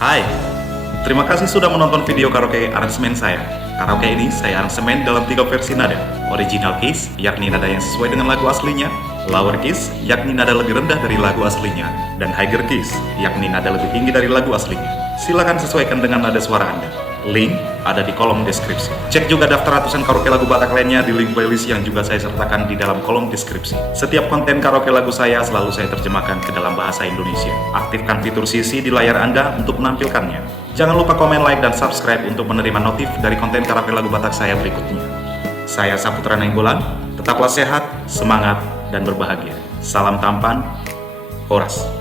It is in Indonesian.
Hai, terima kasih sudah menonton video karaoke aransemen saya. Karaoke ini saya aransemen dalam 3 versi nada. Original keys, yakni nada yang sesuai dengan lagu aslinya. Lower keys, yakni nada lebih rendah dari lagu aslinya. Dan higher keys, yakni nada lebih tinggi dari lagu aslinya. Silakan sesuaikan dengan nada suara Anda. Link ada di kolom deskripsi. Cek juga daftar ratusan karaoke lagu Batak lainnya di link playlist yang juga saya sertakan di dalam kolom deskripsi. Setiap konten karaoke lagu saya selalu saya terjemahkan ke dalam bahasa Indonesia. Aktifkan fitur CC di layar Anda untuk menampilkannya. Jangan lupa komen, like, dan subscribe untuk menerima notif dari konten karaoke lagu Batak saya berikutnya. Saya Saputra Nainggolan, tetaplah sehat, semangat, dan berbahagia. Salam tampan, Horas.